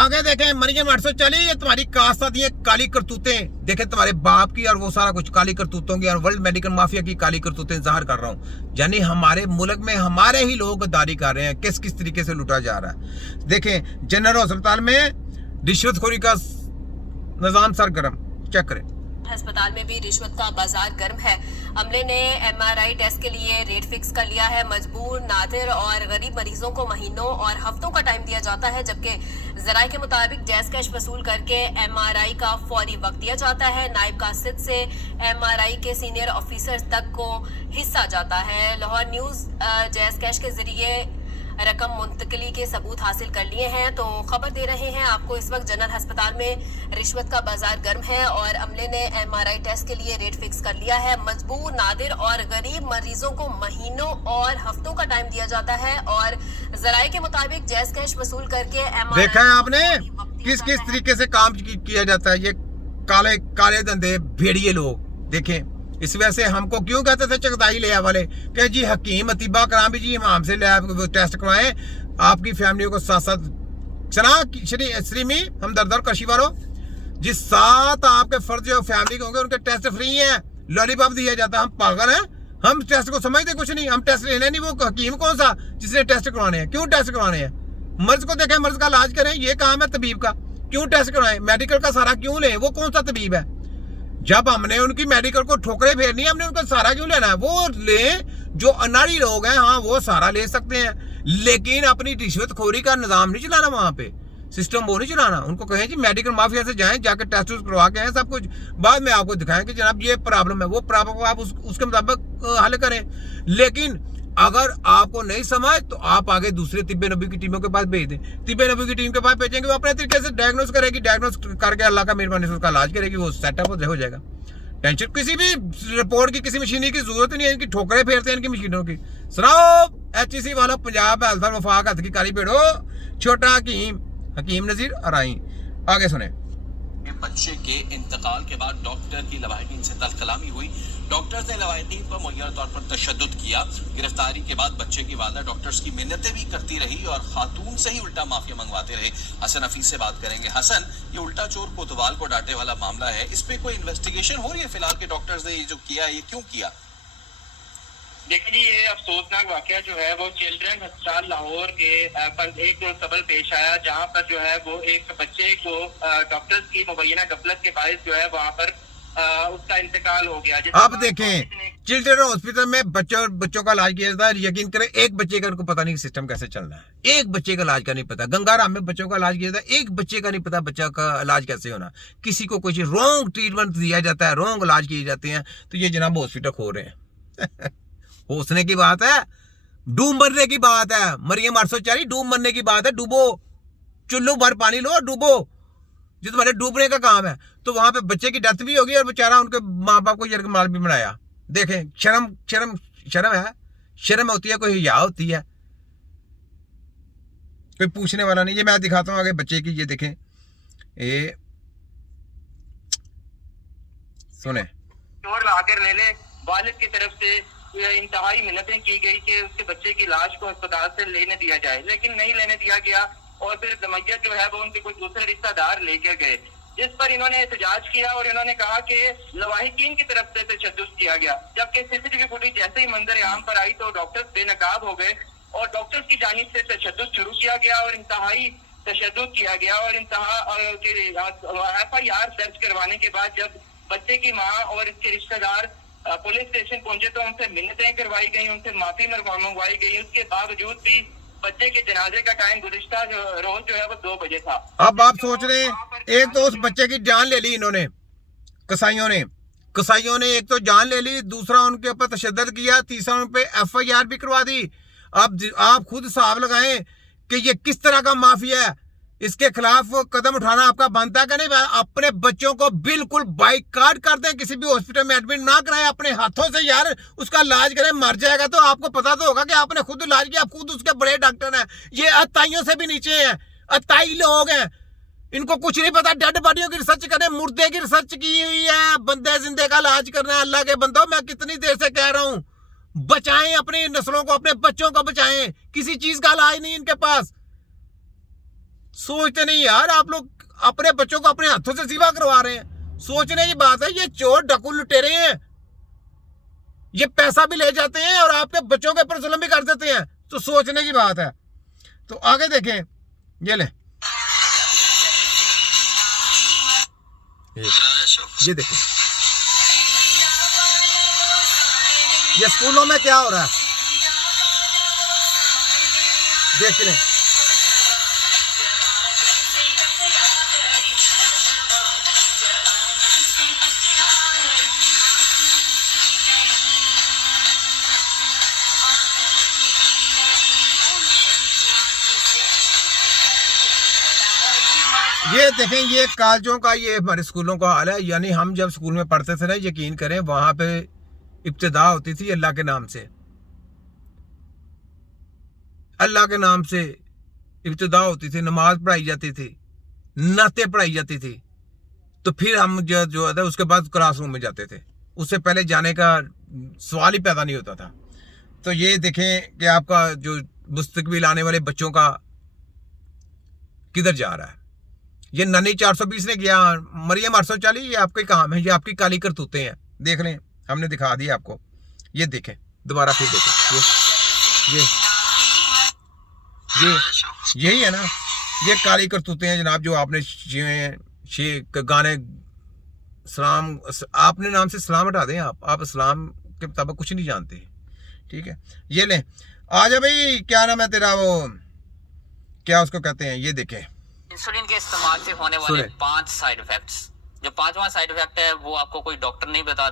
आगे देखें मरियम 840, ये तुम्हारी कास्ट आती है काली करतूतें, देखें तुम्हारे बाप की और वो सारा कुछ काली करतूतों की और वर्ल्ड मेडिकल माफिया की काली करतूतें जाहिर कर रहा हूँ। यानी हमारे मुल्क में हमारे ही लोग गद्दारी कर रहे हैं, किस किस तरीके से लूटा जा रहा है। देखें जनरल अस्पताल में रिश्वतखोरी का निजाम सरगर्म, चेक करें। अस्पताल में भी रिश्वत का बाजार गर्म है। अमले ने MRI टेस्ट के लिए रेट फिक्स कर लिया है। मजबूर, नादिर और गरीब मरीजों को महीनों और हफ्तों का टाइम दिया जाता है, जबकि जराये के मुताबिक जैज कैश वसूल करके MRI का फौरी वक्त दिया जाता है। नायब कासिद से MRI के सीनियर ऑफिसर्स तक को हिस्सा जाता है। लाहौर न्यूज जैज कैश के जरिए रकम मुंतकली के सबूत हासिल कर लिए हैं, तो खबर दे रहे हैं आपको। इस वक्त जनरल अस्पताल में रिश्वत का बाजार गर्म है और अमले ने MRI टेस्ट के लिए रेट फिक्स कर लिया है। मजबूर, नादिर और गरीब मरीजों को महीनों और हफ्तों का टाइम दिया जाता है और जराये के मुताबिक जैज कैश वसूल करके MRI देखा है आपने किस किस तरीके से काम किया जाता है। ये काले काले धंधे भेड़िए लोग, देखें इस वजह से हमको क्यों कहते थे चगदाई ले वाले कि जी हकीम अतीबा कराम भी जी हमसे ले टेस्ट करवाएं आपकी फैमिलियों को साथ साथ चना श्रीमी हम दरदर कशी वालों जिस साथ आपके फर्ज जो फैमिली के होंगे उनके टेस्ट फ्री हैं, लॉलीपॉप दिया जाता है। हम पागल हैं, हम टेस्ट को समझते कुछ नहीं, हम टेस्ट लेने नहीं। वो हकीम कौन सा जिसने टेस्ट करवाने हैं? क्यों टेस्ट करवाने हैं? मर्ज को देखें, मर्ज का इलाज करें, ये काम है तबीब का। क्यों टेस्ट करवाएं? मेडिकल का सारा क्यों लें? वो कौन सा तबीब है? जब हमने उनकी मेडिकल को ठोकरे फेरनी है, हमने उनका सारा क्यों लेना है? वो ले जो अनाड़ी लोग हैं, हाँ वो सारा ले सकते हैं, लेकिन अपनी रिश्वतखोरी का निजाम नहीं चलाना, वहां पे सिस्टम वो नहीं चलाना। उनको कहें जी मेडिकल माफिया से जाएं, जाकर टेस्ट करवा के हैं, सब कुछ बाद में आपको दिखाएं कि जनाब ये प्रॉब्लम है, वो प्रॉब्लम को आप उसके मुताबिक हल करें। लेकिन अगर आपको नहीं समझ तो आप आगे दूसरे तिब्बे नबी की टीमों के पास भेज दें। तिब्बे नबी की टीम के पास भेजेंगे, वो अपने तरीके से डायग्नोस करेगी, डायग्नोस करके अल्लाह का मेहरबानी से उसका इलाज करेगी, वो सेटअप हो जाएगा। टेंशन किसी भी रिपोर्ट की, किसी मशीनरी की जरूरत नहीं है। इनकी ठोकरे फेरते हैं इनकी मशीनों की। सुनाओ HEC वालों, पंजाब हेल्थ और वफाक हथ की काली भेड़ो, छोटा हकीम नजीर अराई। आगे सुने। बच्चे के इंतकाल के बाद डॉक्टर की लवाहिदीन से तलकलामी हुई। डॉक्टर्स ने लवाहिदीन पर मुय्यर तौर पर तशद्दुद किया। गिरफ्तारी के बाद बच्चे की वालिदा डॉक्टर्स की मिन्नतें भी करती रही और खातून से ही उल्टा माफिया मंगवाते रहे। हसन हफीज से बात करेंगे। हसन, ये उल्टा चोर कोतवाल को डांटे वाला मामला है, इस पे कोई इन्वेस्टिगेशन हो रही है फिलहाल के डॉक्टर्स ने ये जो किया है ये क्यों किया? देखिए जी, ये अफसोसनाक वाकया जो है वो चिल्ड्रन अस्पताल लाहौर के पर एक सबल पेश आया, जहाँ पर जो है वो एक बच्चे को डॉक्टर्स की मुबैना गफलत के बायस जो है वहाँ पर उसका इंतकाल हो गया। आप देखें चिल्ड्रन हॉस्पिटल में बच्चों का इलाज किया जाता है। यकीन करें एक बच्चे का उनको पता नहीं सिस्टम कैसे चल रहा है, एक बच्चे का इलाज का नहीं पता। गंगाराम में बच्चों का इलाज किया जाता है, एक बच्चे का नहीं पता बच्चा का इलाज कैसे होना। किसी को कुछ रॉन्ग ट्रीटमेंट दिया जाता है, रॉन्ग इलाज किए जाते हैं, तो ये जनाब हॉस्पिटल खो रहे हैं। होसने की बात है, डूब मरने की बात है। मरियम 840 डूब मरने की बात है। डूबो, चुल्लू भर पानी लो और डूबो, जो तुम्हारे डूबने का काम है। तो वहां पे बच्चे की डेथ भी होगी और बेचारा उनके माँ बाप को यरगमाल भी बनाया। देखें शर्म है, शर्म होती है, कोई हिया होती है, कोई पूछने वाला नहीं। ये मैं दिखाता हूँ आगे बच्चे की, ये देखें, ये सुने। चोर लाकर ले ले, वालिद की तरफ से इंतहाई मिन्नतें की गई कि उसके बच्चे की लाश को अस्पताल से लेने दिया जाए, लेकिन नहीं लेने दिया गया और फिर दमैयत जो है वो उनके कुछ दूसरे रिश्तेदार लेकर गए, जिस पर इन्होंने एहतजाज किया और इन्होंने कहा कि लवाहिकीन की तरफ से तशद्दुद किया गया। जबकि CCTV फुटेज जैसे ही मंजर आम पर आई तो डॉक्टर्स बेनकाब हो गए और डॉक्टर्स की जानिब से तशद्दुद शुरू किया गया और इंतहाई तशद्दुद किया गया और FIR दर्ज करवाने के बाद जब बच्चे की माँ और इसके रिश्तेदार पुलिस स्टेशन पहुंचे तो उनसे मिन्नतें करवाई गई, उनसे माफी मंगवाई गई। उसके बावजूद भी बच्चे के जनाजे का टाइम गुज़िश्ता रोज जो है वो 2 बजे था। अब आप सोच रहे हैं, एक तो उस बच्चे की जान ले ली इन्होंने, कसाईयों ने एक तो जान ले ली, दूसरा उनके ऊपर तशद्दुद किया, तीसरा उन पे FIR भी करवा दी। अब आप खुद हिसाब लगाएं कि ये किस तरह का माफिया है। इसके खिलाफ कदम उठाना आपका बनता है कि नहीं? अपने बच्चों को बिल्कुल बाइकाट कर दें, किसी भी हॉस्पिटल में एडमिट ना कराएं, अपने हाथों से यार उसका इलाज करें। मर जाएगा तो आपको पता तो होगा कि आपने खुद इलाज किया, आप खुद उसके बड़े डॉक्टर हैं। ये अताइयों से भी नीचे हैं, अताई लोग हैं, इनको कुछ नहीं पता। डेड बॉडियों की रिसर्च करें, मुर्दे की रिसर्च की हुई है, बंदे जिंदे का इलाज करना है। अल्लाह के बंदो, मैं कितनी देर से कह रहा हूँ, बचाएं अपनी नस्लों को, अपने बच्चों को बचाएं। किसी चीज का इलाज नहीं इनके पास। सोचते नहीं यार, आप लोग अपने बच्चों को अपने हाथों से ज़िबा करवा रहे हैं। सोचने की बात है, ये चोर डाकू लुटेरे हैं, ये पैसा भी ले जाते हैं और आपके बच्चों के ऊपर जुल्म भी कर देते हैं। तो सोचने की बात है। तो आगे देखें, ये ले, ये देखें, ये स्कूलों में क्या हो रहा है, देख लें। ये देखें, ये कॉलेजों का, ये हमारे स्कूलों का हाल है। यानी हम जब स्कूल में पढ़ते थे ना, यकीन करें, वहां पे इब्तिदा होती थी अल्लाह के नाम से, अल्लाह के नाम से इब्तिदा होती थी, नमाज पढ़ाई जाती थी, नाते पढ़ाई जाती थी। तो फिर हम जो है उसके बाद क्लासरूम में जाते थे, उससे पहले जाने का सवाल ही पैदा नहीं होता था। तो ये देखें कि आपका जो मुस्तकबिल आने वाले बच्चों का किधर जा रहा है। ये नन्ही 420 ने किया, मरियम 840, ये आपके काम है, ये आपकी काली करतूतें हैं। देख लें, हमने दिखा दिया आपको। ये देखें, दोबारा फिर देखें, ये यही है ना, ये काली करतूतें हैं जनाब, जो आपने गाने सलाम, आपने नाम से सलाम हटा दें। आप इस्लाम के मुताबिक कुछ नहीं जानते, ठीक है। ये लें, आ जा भाई, क्या नाम है तेरा, वो क्या उसको कहते हैं, ये देखें। इंसुलिन के इस्तेमाल से होने वाले 5 साइड इफेक्ट्स, जो 5वां साइड इफेक्ट है वो आपको कोई डॉक्टर नहीं बताता।